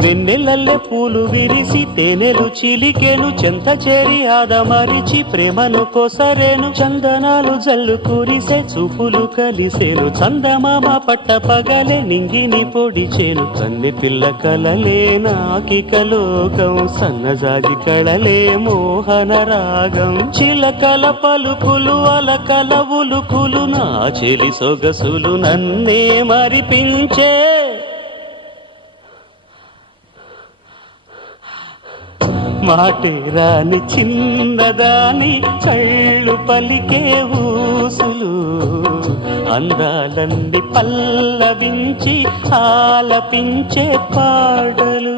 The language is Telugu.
వెన్నెలల్లె పూలు విరిసి తేనెలు చిలికేను చెంత చేరి ఆదమరిచి ప్రేమను కోసరేను చందనాలు జల్లు కురిసే చూపులు కలిసేను చందమామ పట్ట పగలే నింగిని పొడిచేను కన్నె పిల్ల కలలే నాకిక లోకం సన్నజాజి కళలే మోహన రాగం చిలకల పలుకులు అలకల ఉలుకులు నా చెలి సొగసులు నన్నే మరిపించే మాటే రాని చిన్నదాని కళ్ళు పలికే ఊసులు అందాలన్నీ పల్లవించి ఆలపించే పాటలు